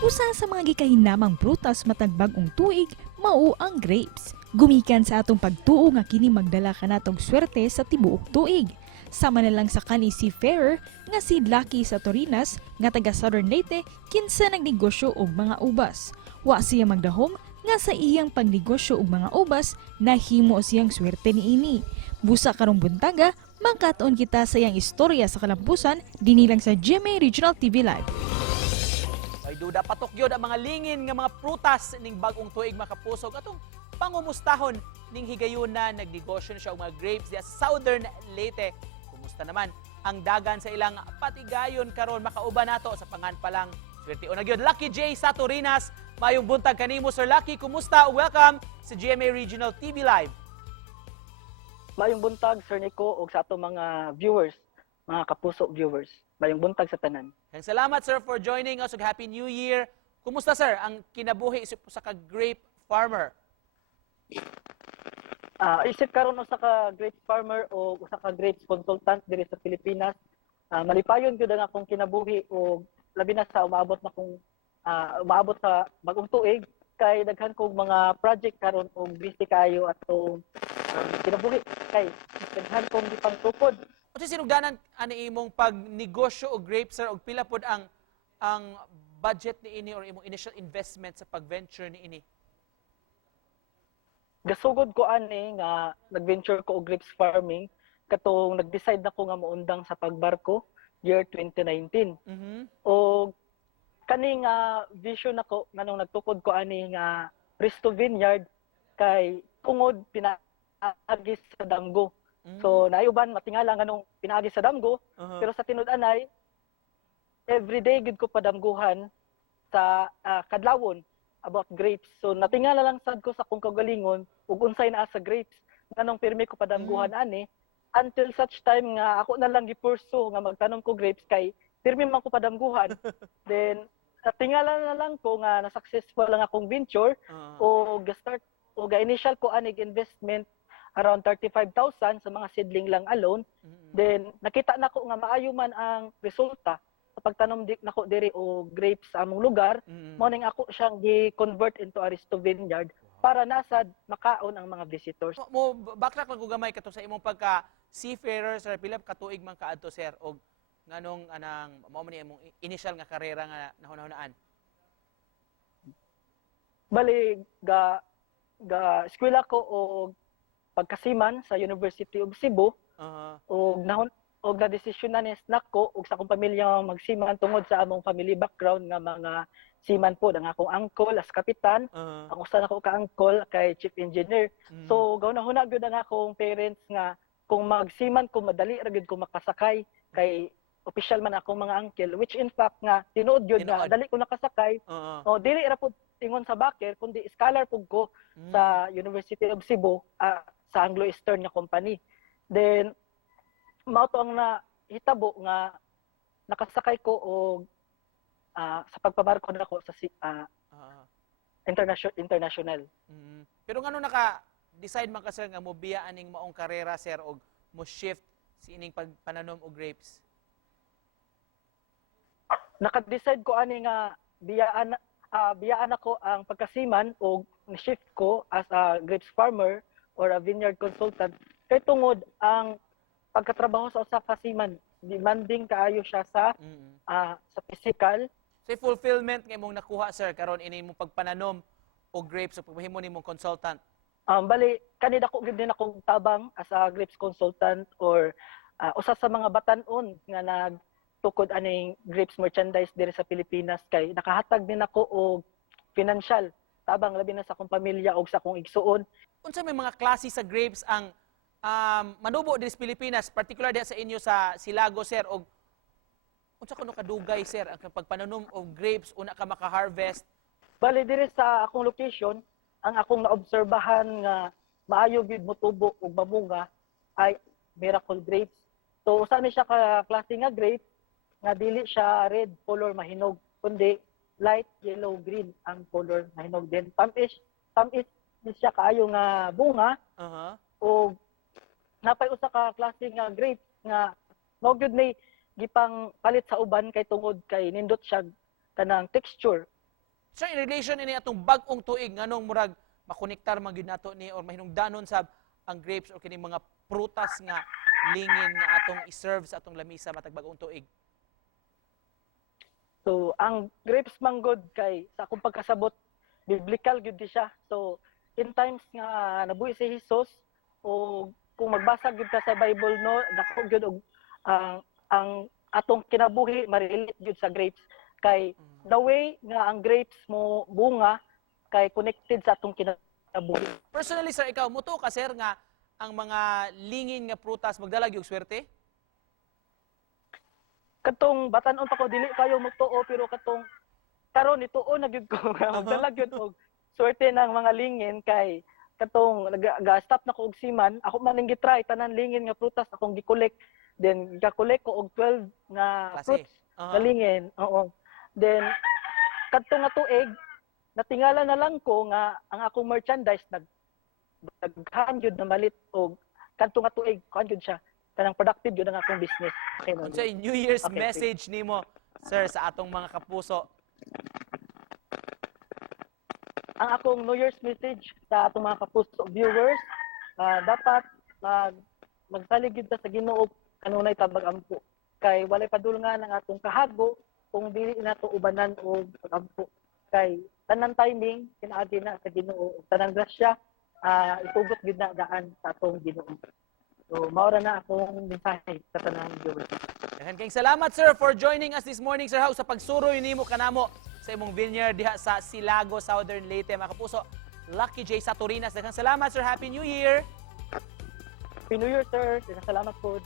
Usa sa mga gikahinamang prutas matag bag-ong tuig mao ang grapes. Gumikan sa atong pagtuo nga kini magdala kanatog swerte sa tibuok tuig. Sama na lang sa kani si Ferrer nga si Lucky sa Torinas nga taga Southern Leyte kinsa nagnegosyo og mga ubas. Wa siya magdahom nga sa iyang pagnegosyo og mga ubas nahimo siyang swerte niini. Busa karong buntaga, mangkataon kita sa iyang istorya sa kalampusan dinhi lang sa GMA Regional TV Live. Ay duda patok yun ang mga lingin nga mga prutas ning bagong tuig makapusog atong pangumustahon ning higayon na nagnegosyo na siya og mga grapes diya sa Southern Leyte. Kumusta naman ang dagan sa ilang patigayon karon makauban nato sa pangan pa lang swerte o nagyod Lucky J sa Torinas. Mayong buntag kanimo Sir Lucky, kumusta? Welcome sa GMA Regional TV Live. Mayong buntag, Sir Nico, o sa ato mga viewers, mga kapuso viewers. Mayong buntag sa tanan. And salamat sir for joining us ug Happy New Year. Kumusta sir ang kinabuhi sa ka-grape farmer? Isip karon usa ka grapes farmer o usa ka grapes consultant diri sa Pilipinas. Malipayon gyud ang akong kinabuhi o labi na sa umaabot umaabot sa bagong tuig kay daghan kog mga project karon og busy kayo atong kinabuhi kay daghan kong gipang tukod. Unsa sinugdanan ani imong pagnegosyo og grapes sir og pila pod ang budget ni ini or imong initial investment sa pag-venture ni ini? Gasugod ko ani nga nag-venture ko og grapes farming katong nag-decide na ko nga moundang sa pagbarko year 2019. O kani nga vision nako nganong nagtukod ko ani nga Presto Vineyard kay tungod pinaagi sa damgo. So naayuban matingala nganong pinaagi sa damgo pero sa tinud-anay everyday gid ko padamguhan sa kadlawon about grapes. So natingala lang sad ko sa akong kagalingon ug unsay naa sa grapes nganong pirmi ko padamguhan ani until such time nga ako na lang gipursu nga magtanom ko grapes kay pirmi man ko padamguhan. Then natingala na lang ko nga na successful lang akong venture o ga-start o ga-initial ko anig investment around 35,000 sa mga seedling lang alone. Then nakita nako nga maayo man ang resulta sa pagtanom nako diri o grapes sa among lugar. Mao ning ako siyang gi-convert into a Presto Vineyard para nasad makaon ang mga visitors. Mo backtrack lang ko gamay kato sa imong pagka seafarer sir pila ka tuig man kaadto sir og nganong anang mao man imong initial nga karera nga nahuna-hunaan? Bali ga eskwela ko og pagkasiman sa University of Cebu og na desisyonan ni snack ko ug sa akong pamilya magsiman tungod sa among family background nga mga siman po ang akong uncle as kapitan, ang usa nako ka uncle kay chief engineer. So gawna-huna gyud ang akong parents nga kung magsiman ko madali ra gyud ko makasakay kay official man akong mga uncle which in fact nga tinuod gyud nga dali ko nakasakay. O dili ra pud ingon sa backer kundi scholar pud ko sa University of Cebu sa Anglo-Eastern nga company. Then mao to ang nahitabo nga nakasakay ko og sa pagpabarko nako sa international. Pero ngano naka-decide man ka sir nga mobiya aning maong karera sir og mo shift si ining pagpananom og grapes? Naka-decide ko ani nga biyaan ako ang pagkasiman o ni-shift ko as a grapes farmer or a vineyard consultant kay tungod ang pagkatrabaho sa usa ka siman demanding kaayo siya sa physical. Say fulfillment nga imong nakuha sir karon ini imong pagpananom og grapes o pagpahimo nimong consultant. Bali kanid ako gid din akong tabang as a grapes consultant or usa sa mga batan-on nga nagtukod aning grapes merchandise diri sa Pilipinas kay nakahatag din ako og financial tabang labi na sa akong pamilya og sa akong igsuon. Unsa may mga klase sa grapes ang manubo diri sa Pilipinas, particular diha sa inyo sa Silago sir og unsa kuno kadugay sir ang pagpananom og grapes una ka maka-harvest? Bali diri sa akong location, ang akong naobserbahan nga maayo gid motubo og mamunga ay miracle grapes. So usa ni siya ka klase nga grape nga dili siya red color mahinog kundi light yellow green ang color mahinog din. Tamis di siya kaayo nga bunga. O napay usa ka klase nga grape nga mao gyud ni gipang palit sa uban kay tungod kay nindot siya kanang texture Sir, in relation ini atong bag-ong tuig nganong murag makonektar man gyud nato ni or mahinungdanon sab ang grapes o kini mga prutas nga lingin nga atong i-serve sa atong lamisa matag bag-ong tuig. So ang grapes manggod kay sa akong pagkasabot biblical gyud di siya. So in times nga nabuhi si Jesus o kung magbasa gyud ka sa Bible no dako gyud og ang atong kinabuhi ma-relate gyud sa grapes kay the way nga ang grapes mo bunga kay connected sa atong kinabuhi. Personally, sir, ikaw muto ka sir nga ang mga lingin nga prutas magdala gyud swerte? Katong batan-on pa ko dili kayo magtuo pero katong karon nituo na gyud ko nga magdala gyud og swerte ng mga lingin kay katong nag-stop na ko og siman ako man ning gitry tanan lingin nga prutas akong gi-collect then ga-collect ko og 12 na Klase. fruits na lingin oo then kadtong nga tuig natingala na lang ko nga ang akong merchandise naghan gyud na malit og kadtong nga tuig kuan gyud siya kanang productive gyud ang akong business. Okay, no? Unsay New Year's Okay, message nimo sir sa atong mga kapuso? Ang akong New Year's message sa atong mga kapuso viewers, dapat magsalig gyud ta sa Ginoo kanunay tabag-ampo. Kay walay padulngan ang atong kahago kung dili nato ubanan og pag-ampo. Kay tanan timing kinaagi na sa Ginoo ug tanang grasya itugot gyud na daan sa atong Ginoo. So mao ra na akong mensahe sa tanang viewers. Daghang kayong salamat sir for joining us this morning sir sa pagsuroy nimo kanamo sa imong vineyard diha sa Silago, Southern Leyte mga kapuso. Lucky J Saturinas. Daghang salamat sir. Happy New Year. Happy New Year sir. Salamat po.